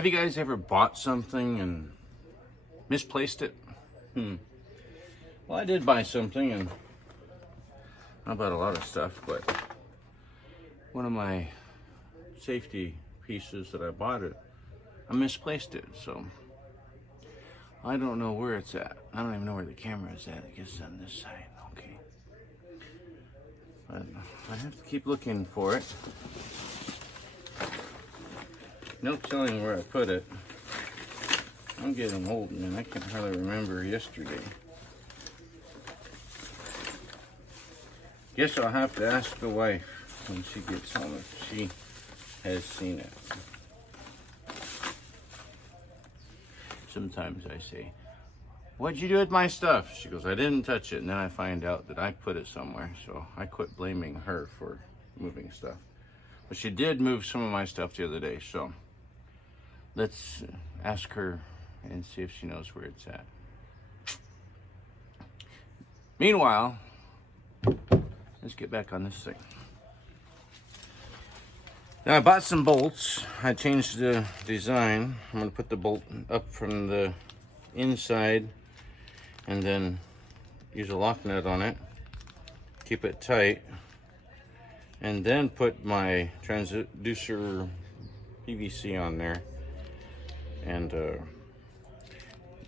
Have you guys ever bought something and misplaced it? Well, I did buy something, and I bought a lot of stuff, but one of my safety pieces that I bought I misplaced it, so I don't know where it's at. I don't even know where the camera is at. I guess it's on this side. Okay. But I have to keep looking for it. No telling where I put it. I'm getting old, man. I can hardly remember yesterday. Guess I'll have to ask the wife when she gets home if she has seen it. Sometimes I say, "What'd you do with my stuff?" She goes, "I didn't touch it." And then I find out that I put it somewhere. So I quit blaming her for moving stuff. But she did move some of my stuff the other day. So let's ask her and see if she knows where it's at. Meanwhile, let's get back on this thing. Now I bought some bolts. I changed the design. I'm going to put the bolt up from the inside and then use a lock nut on it. Keep it tight. And then put my transducer PVC on there and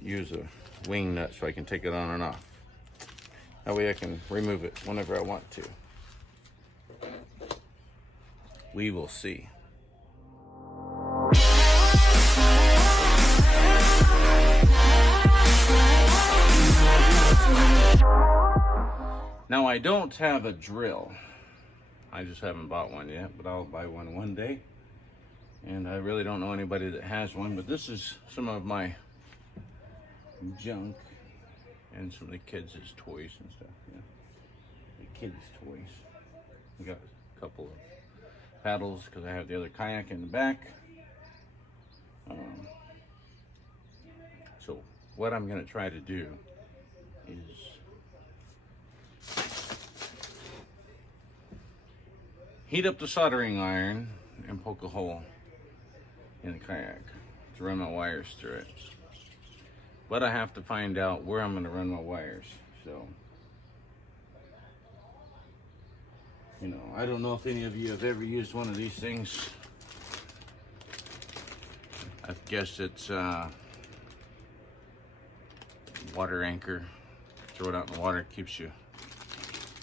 use a wing nut so I can take it on and off. That way I can remove it whenever I want to. We will see. Now I don't have a drill. I just haven't bought one yet, but I'll buy one day. And I really don't know anybody that has one, but this is some of my junk and some of the kids' toys and stuff. Yeah. The kids' toys. We got a couple of paddles because I have the other kayak in the back. So what I'm going to try to do is heat up the soldering iron and poke a hole in the kayak to run my wires through it. But I have to find out where I'm going to run my wires. So, you know, I don't know if any of you have ever used one of these things. I guess it's water anchor. Throw it out in the water, keeps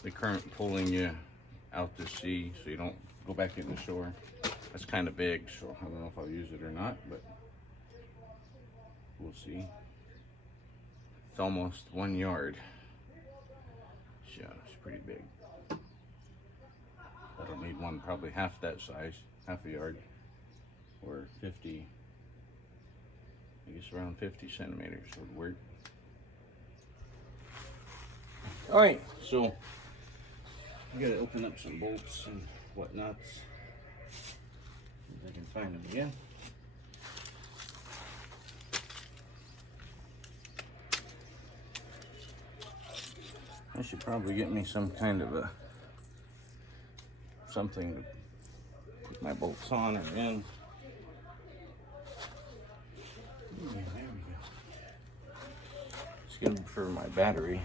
the current pulling you out to sea so you don't go back in the shore. That's kind of big, so I don't know if I'll use it or not, but we'll see. It's almost 1 yard. Yeah, it's pretty big. I don't need one probably half that size, half a yard, or 50, I guess around 50 centimeters would work. All right, so I gotta open up some bolts and whatnots. If I can find them again. I should probably get me some kind of something to put my bolts on or in. Yeah, there we go. It's good for my battery.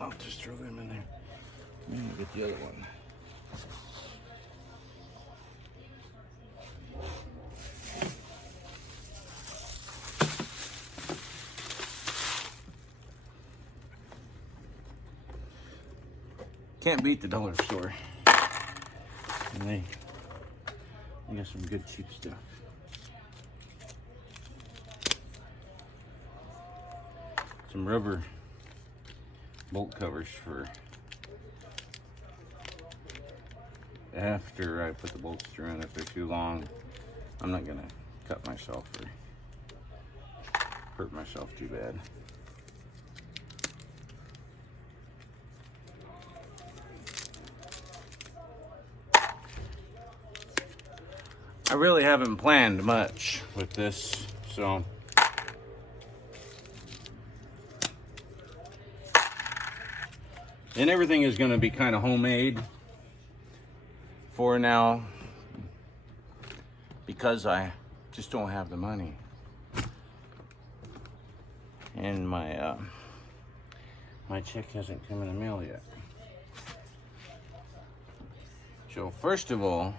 I'll just throw them in there. I'm gonna get the other one. Can't beat the dollar store. And they got some good cheap stuff. Some rubber bolt covers for after I put the bolts through, and if they're too long, I'm not gonna cut myself or hurt myself too bad. I really haven't planned much with this, so and everything is going to be kind of homemade. for now, because I just don't have the money. And my my check hasn't come in the mail yet. So first of all,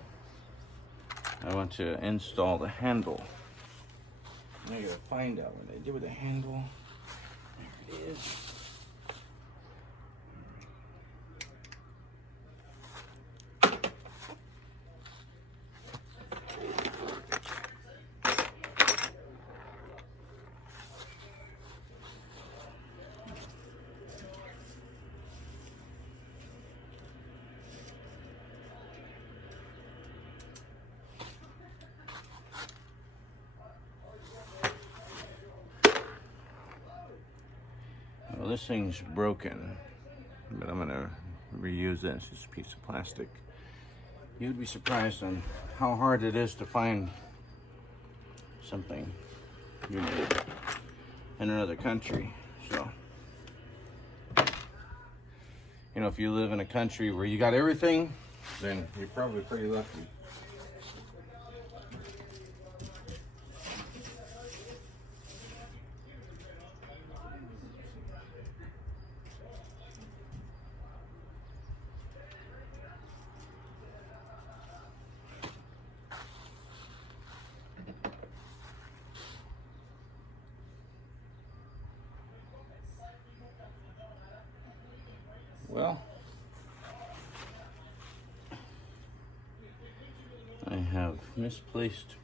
I want to install the handle. I gotta find out what I did with the handle. There it is. Well, this thing's broken, but I'm gonna reuse this. It's a piece of plastic. You'd be surprised on how hard it is to find something you need in another country. So, you know, if you live in a country where you got everything, then you're probably pretty lucky. Well, I have misplaced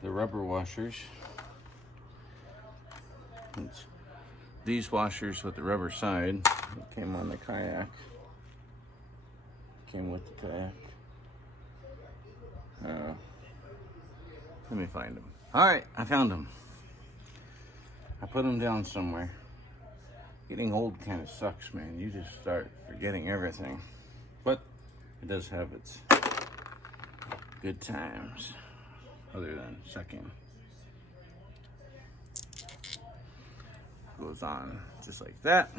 the rubber washers. It's these washers with the rubber side that came on the kayak. Came with the kayak. Let me find them. All right, I found them. I put them down somewhere. Getting old kind of sucks, man. You just start forgetting everything. But it does have its good times, other than sucking. Goes on just like that.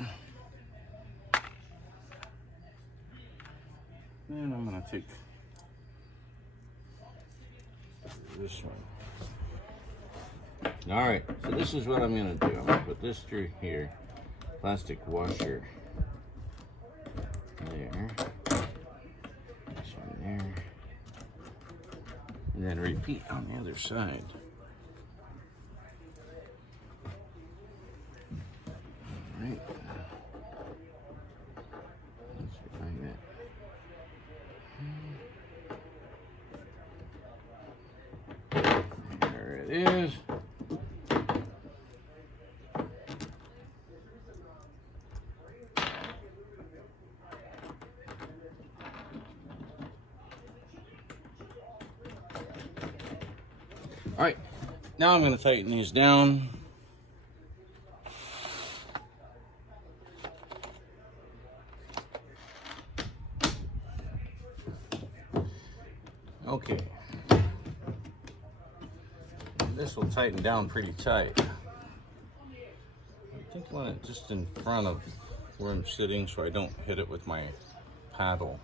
Then I'm gonna take this one. All right, so this is what I'm gonna do. I'm gonna put this through here. Plastic washer there, this one there, and then repeat on the other side. All right, let's find that. There it is. All right, now I'm going to tighten these down. Okay, this will tighten down pretty tight. I think I want it just in front of where I'm sitting so I don't hit it with my paddle.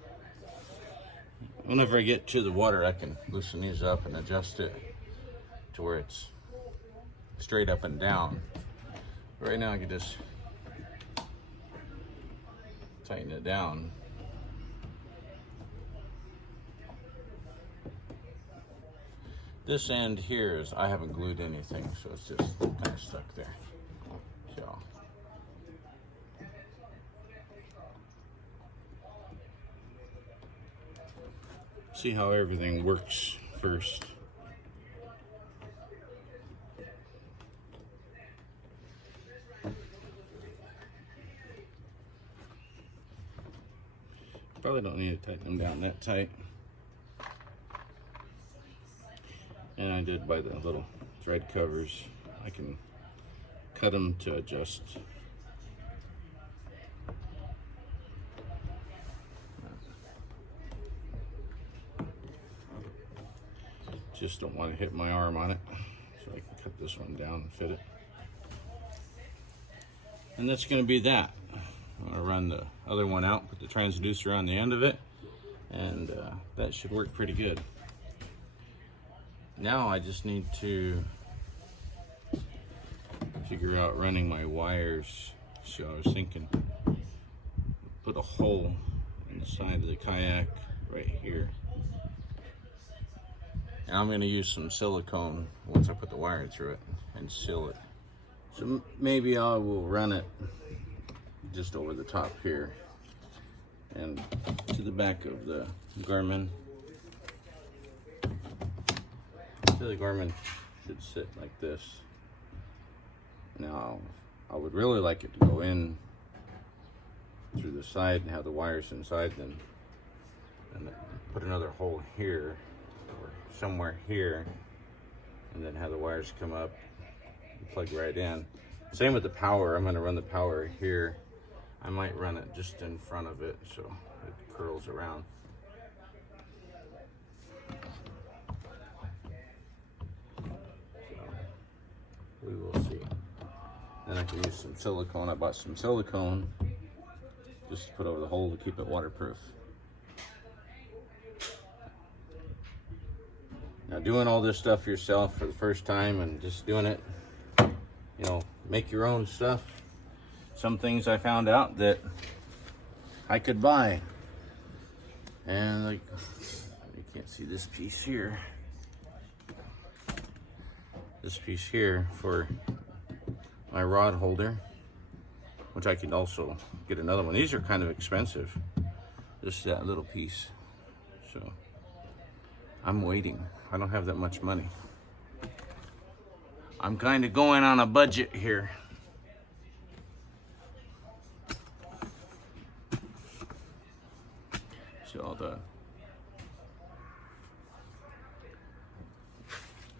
Whenever I get to the water, I can loosen these up and adjust it to where it's straight up and down. Right now I can just tighten it down. This end here is, I haven't glued anything, so it's just kind of stuck there. So see how everything works first. Probably don't need to tighten them down that tight. And I did buy the little thread covers. I can cut them to adjust. Just don't want to hit my arm on it, so I can cut this one down and fit it. And that's going to be that. I'm going to run the other one out, put the transducer on the end of it, and that should work pretty good. Now I just need to figure out running my wires. So I was thinking, put a hole in the side of the kayak right here. And I'm going to use some silicone once I put the wire through it and seal it. So maybe I will run it just over the top here and to the back of the Garmin. So the Garmin should sit like this. Now, I would really like it to go in through the side and have the wires inside them, and then put another hole here or somewhere here, and then have the wires come up and plug right in. Same with the power. I'm going to run the power here. I might run it just in front of it so it curls around. So we will see. Then I can use some silicone. I bought some silicone just to put over the hole to keep it waterproof. Now, doing all this stuff yourself for the first time and just doing it, you know, make your own stuff. Some things I found out that I could buy. And like, you can't see this piece here. This piece here for my rod holder, which I can also get another one. These are kind of expensive, just that little piece. So I'm waiting. I don't have that much money. I'm kind of going on a budget here. So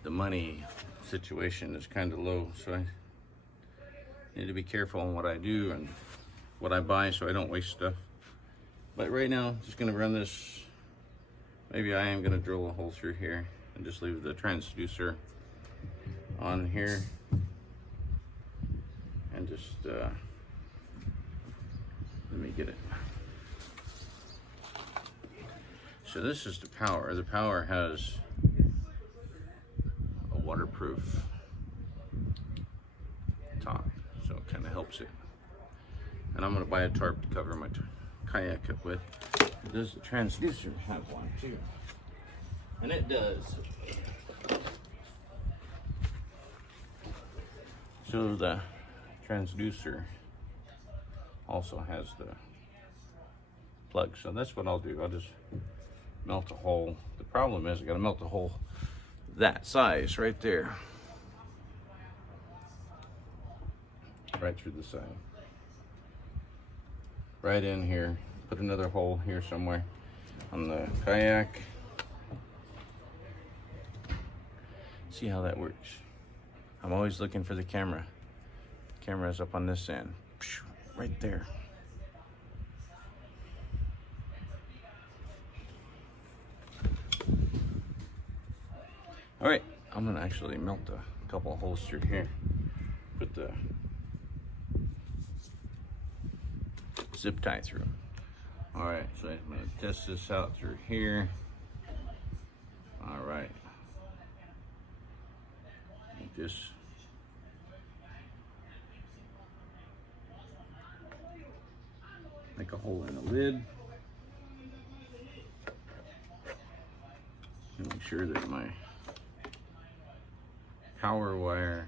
the money situation is kind of low, so I need to be careful on what I do and what I buy so I don't waste stuff. But right now, I'm just gonna run this. Maybe I am gonna drill a hole through here and just leave the transducer on here and just let me get it. So this is the power. The power has a waterproof top, so it kind of helps it. And I'm going to buy a tarp to cover my kayak up with. Does the transducer have one too? And it does. So the transducer also has the plug. So that's what I'll do. I'll just melt a hole. The problem is I got to melt a hole that size right there. Right through the side. Right in here. Put another hole here somewhere on the kayak. See how that works. I'm always looking for the camera. Camera's up on this end. Right there. All right, I'm gonna actually melt a couple of holes through here. Put the zip tie through. All right, so I'm gonna test this out through here. All right. Like this. Make a hole in the lid. And make sure that my power wire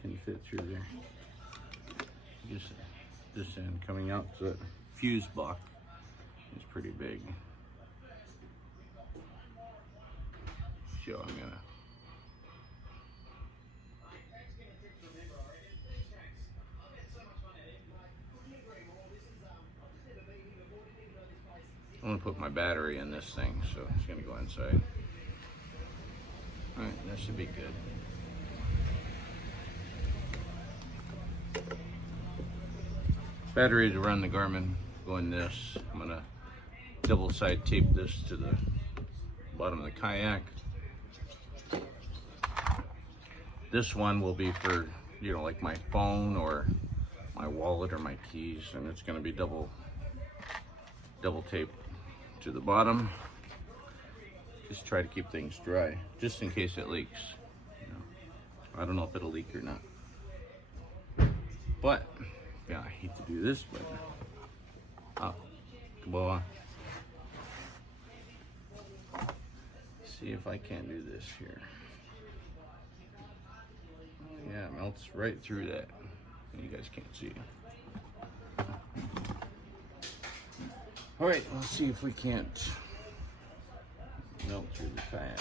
can fit through there. Just this end coming out, so that fuse block is pretty big. So I'm gonna put my battery in this thing, so it's gonna go inside. All right, that should be good. Battery to run the Garmin, go in this. I'm gonna double side tape this to the bottom of the kayak. This one will be for, you know, like my phone or my wallet or my keys, and it's gonna be double tape to the bottom. Just try to keep things dry, just in case it leaks. You know, I don't know if it'll leak or not. But, yeah, I hate to do this, but, oh, come on. See if I can't do this here. Yeah, it melts right through that. You guys can't see it. All right, let's see if we can't melt through the kayak.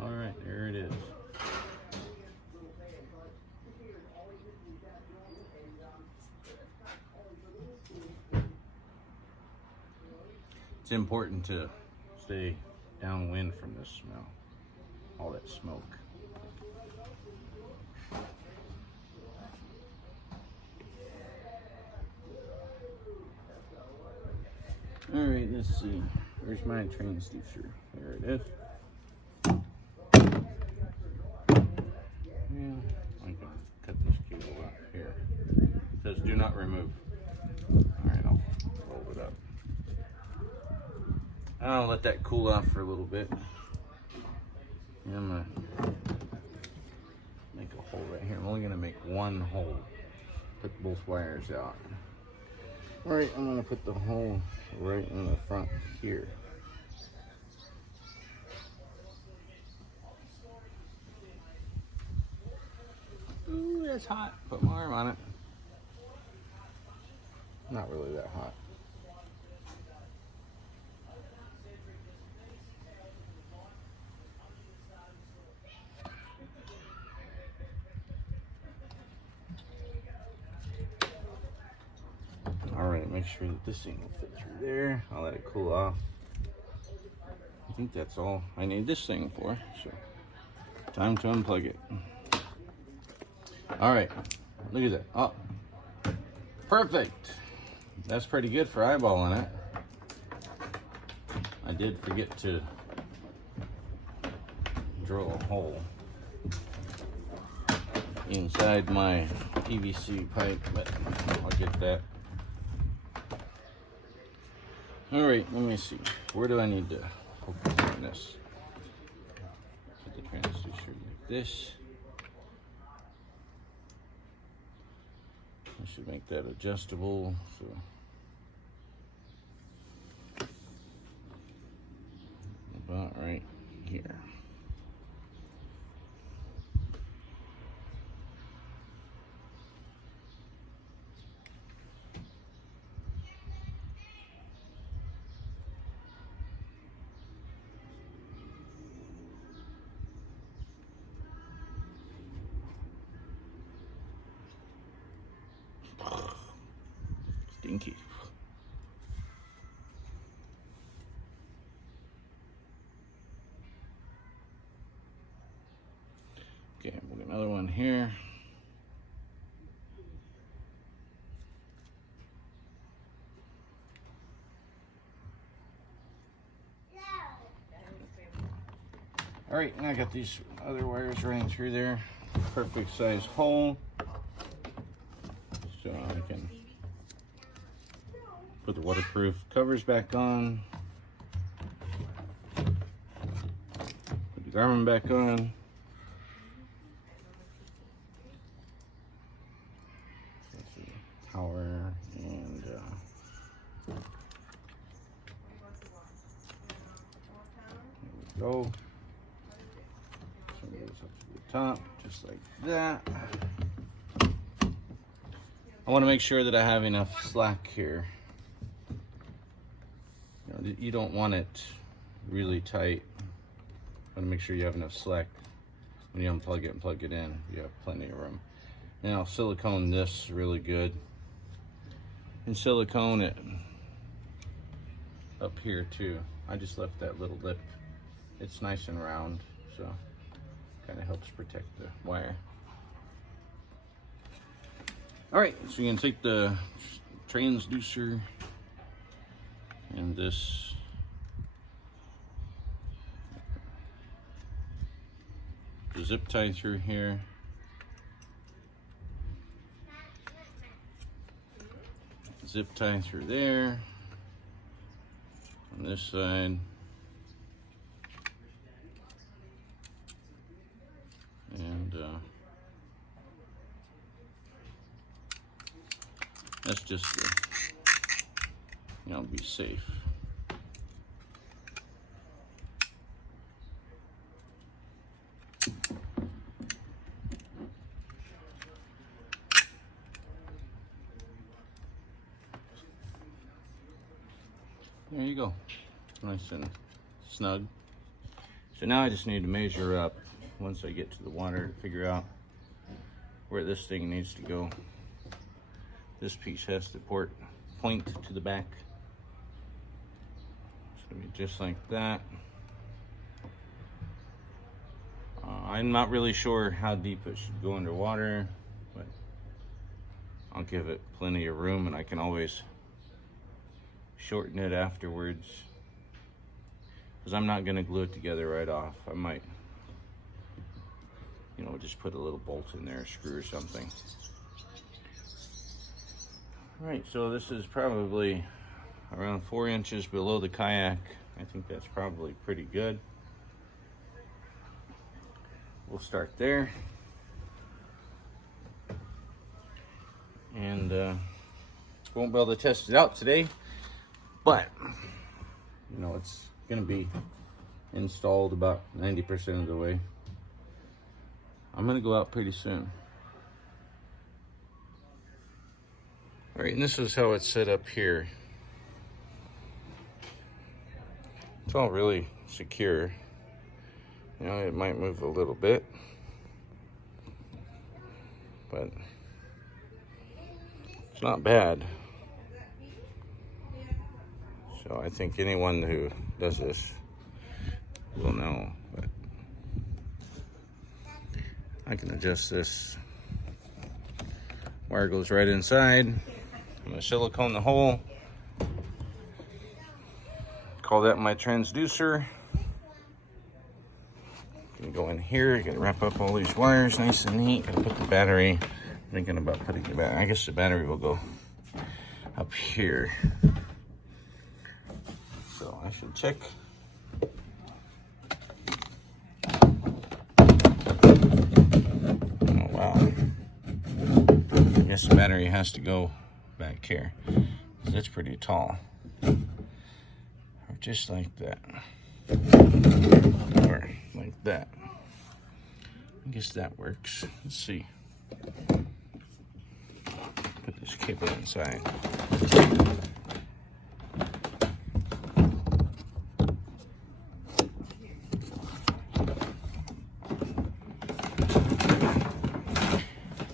All right, there it is. It's important to stay downwind from this smell, all that smoke. All right, let's see. Where's my transducer? There it is. Yeah, I can cut this cable off here. It says do not remove. All right, I'll roll it up. I'll let that cool off for a little bit. And I'm gonna make a hole right here. I'm only gonna make one hole. Put both wires out. All right, I'm gonna put the hole right in the front here. Ooh, that's hot. Put my arm on it. Not really that hot. All right, make sure that this thing will fit through there. I'll let it cool off. I think that's all I need this thing for, so time to unplug it. All right, look at that. Oh, perfect. That's pretty good for eyeballing it. I did forget to drill a hole inside my PVC pipe, but I'll get that. All right, let me see. Where do I need to focus on this? Put the transducer like this. I should make that adjustable. So about right here. Stinky. Okay, we'll get another one here. All right, and I got these other wires running through there. Perfect size hole. So I can put the waterproof covers back on. Put the Garmin back on. Power and there we go. So it goes up to the top, just like that. I want to make sure that I have enough slack here. You don't want it really tight. You want to make sure you have enough slack when you unplug it and plug it in. You have plenty of room. Now silicone this really good. And silicone it up here too. I just left that little lip. It's nice and round, so kind of helps protect the wire. All right, so you can take the transducer and this the zip tie through here. zip tie through there. On this side. And that's just to, be safe. There you go, nice and snug. So now I just need to measure up once I get to the water to figure out where this thing needs to go. This piece has to point to the back. It's gonna be just like that. I'm not really sure how deep it should go underwater, but I'll give it plenty of room, and I can always shorten it afterwards, because I'm not going to glue it together right off. I might, just put a little bolt in there, a screw or something. All right, so this is probably around 4 inches below the kayak. I think that's probably pretty good. We'll start there. And won't be able to test it out today, but it's gonna be installed about 90% of the way. I'm gonna go out pretty soon. All right, and this is how it's set up here. It's all really secure. It might move a little bit, but it's not bad. So I think anyone who does this will know. But I can adjust this. Wire goes right inside. I'm gonna silicone the hole. Call that my transducer. Gonna go in here. Gonna wrap up all these wires nice and neat. Gonna put the battery. Thinking about putting the battery. I guess the battery will go up here. So I should check. Oh wow. I guess the battery has to go back here. That's pretty tall. Or just like that. Or like that. I guess that works. Let's see. Put this cable inside.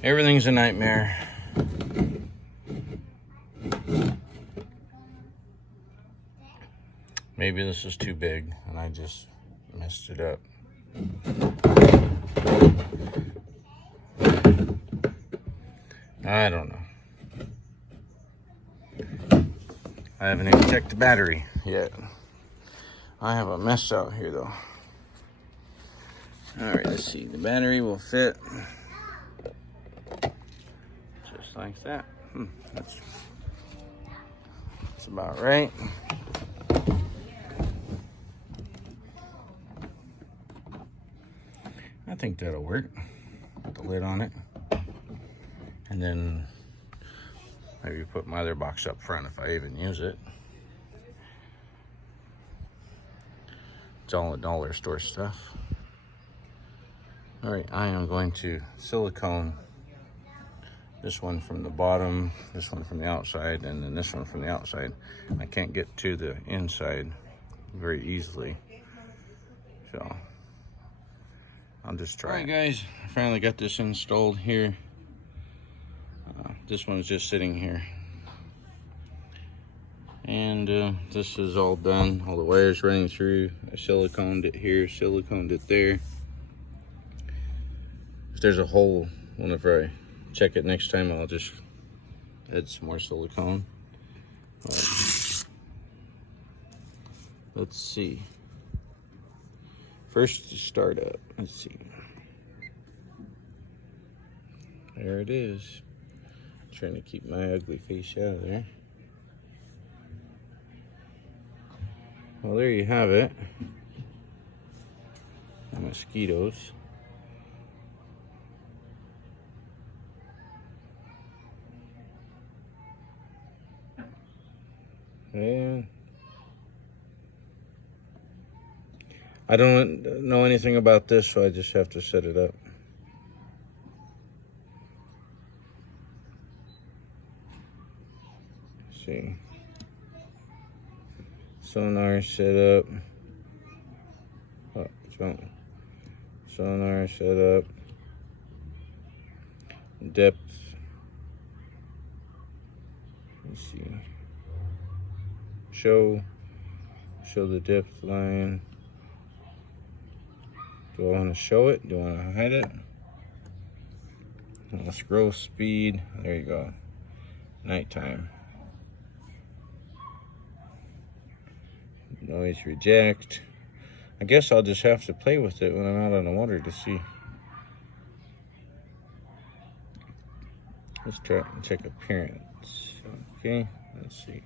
Everything's a nightmare. Maybe this is too big and I just messed it up. I don't know. I haven't even checked the battery yet. I have a mess out here though. All right, let's see. The battery will fit just like that. That's about right. I think that'll work. Put the lid on it. And then maybe put my other box up front if I even use it. It's all the dollar store stuff. All right, I am going to silicone this one from the bottom, this one from the outside, and then this one from the outside. I can't get to the inside very easily, so I'll just try. All right, guys, I finally got this installed here. This one's just sitting here. And this is all done. All the wires running through. I siliconed it here, siliconed it there. If there's a hole, whenever I check it next time, I'll just add some more silicone. Let's see. First, startup. Let's see. There it is. Trying to keep my ugly face out of there. Well, there you have it. Mosquitoes. And I don't know anything about this, so I just have to set it up. Let's see. Sonar set up. Oh, sonar set up. Depth. Let's see. Show the depth line. Do I want to show it? Do I want to hide it? Scroll speed. There you go. Nighttime. Noise reject. I guess I'll just have to play with it when I'm out on the water to see. Let's try and check appearance. Okay, let's see.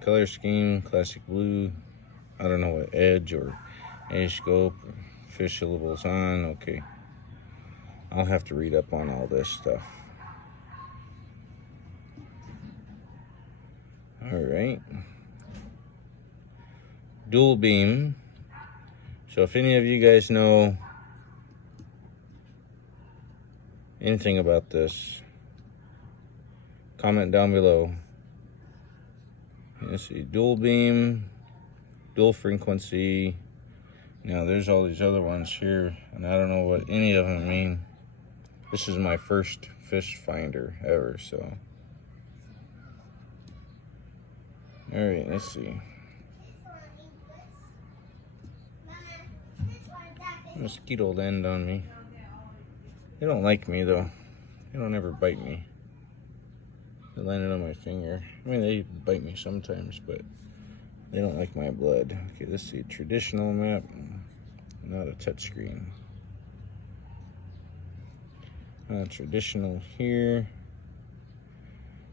Color scheme, classic blue. I don't know what edge or edge scope, fish syllables on. Okay, I'll have to read up on all this stuff. All right. Dual beam. So if any of you guys know anything about this, comment down below. Let's see, dual beam, dual frequency. Now there's all these other ones here, and I don't know what any of them mean. This is my first fish finder ever, so. All right, let's see. Mosquito land on me. They don't like me though. They don't ever bite me. They landed on my finger. I mean, they bite me sometimes, but they don't like my blood. Okay, let's see. Traditional map. Not a touchscreen. Traditional here.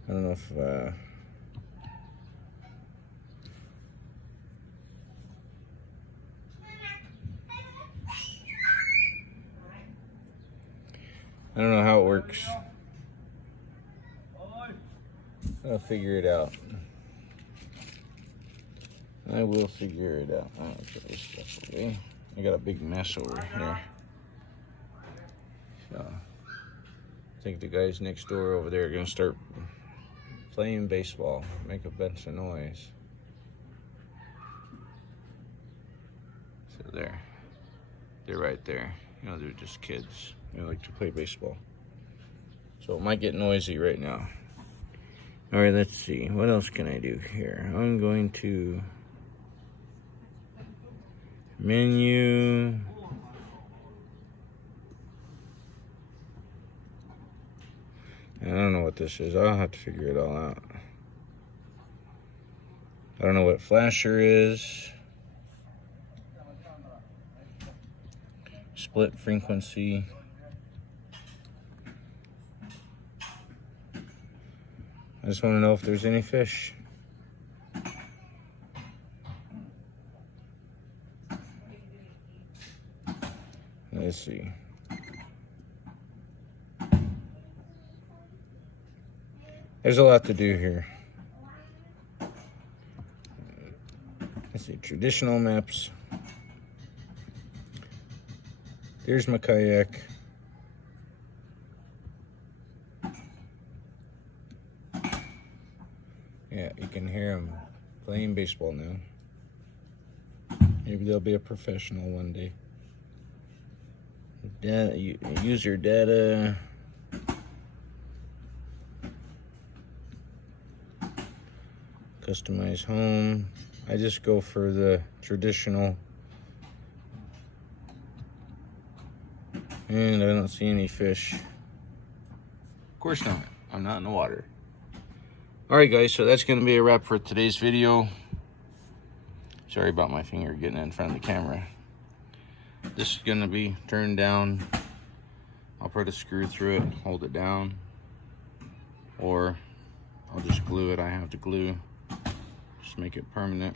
I don't know if I don't know how it works. I'll figure it out. I will figure it out. I'll put this stuff away. I got a big mess over here. So I think the guys next door over there are gonna start playing baseball, make a bunch of noise. So they're right there. You know, they're just kids. They like to play baseball. So it might get noisy right now. All right, let's see. What else can I do here? I'm going to menu. I don't know what this is. I'll have to figure it all out. I don't know what flasher is. Split frequency. I just want to know if there's any fish. Let's see. There's a lot to do here. Let's see, traditional maps. There's my kayak. Yeah, you can hear them playing baseball now. Maybe they'll be a professional one day. Data, user data. Customize home. I just go for the traditional. And I don't see any fish. Of course not. I'm not in the water. Alright guys, so that's going to be a wrap for today's video. Sorry about my finger getting in front of the camera. This is going to be turned down. I'll put a screw through it, hold it down. Or I'll just glue it. I have to glue. just make it permanent.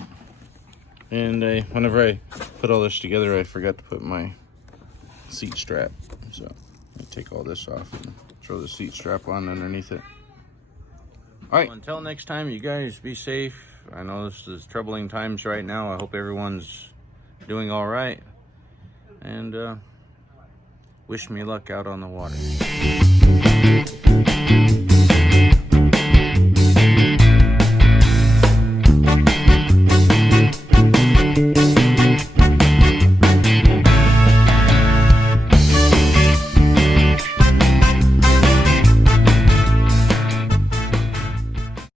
And whenever I put all this together, I forgot to put my seat strap. So I take all this off and throw the seat strap on underneath it. All right, well, until next time, you guys be safe. I know this is troubling times right now. I hope everyone's doing all right. And wish me luck out on the water.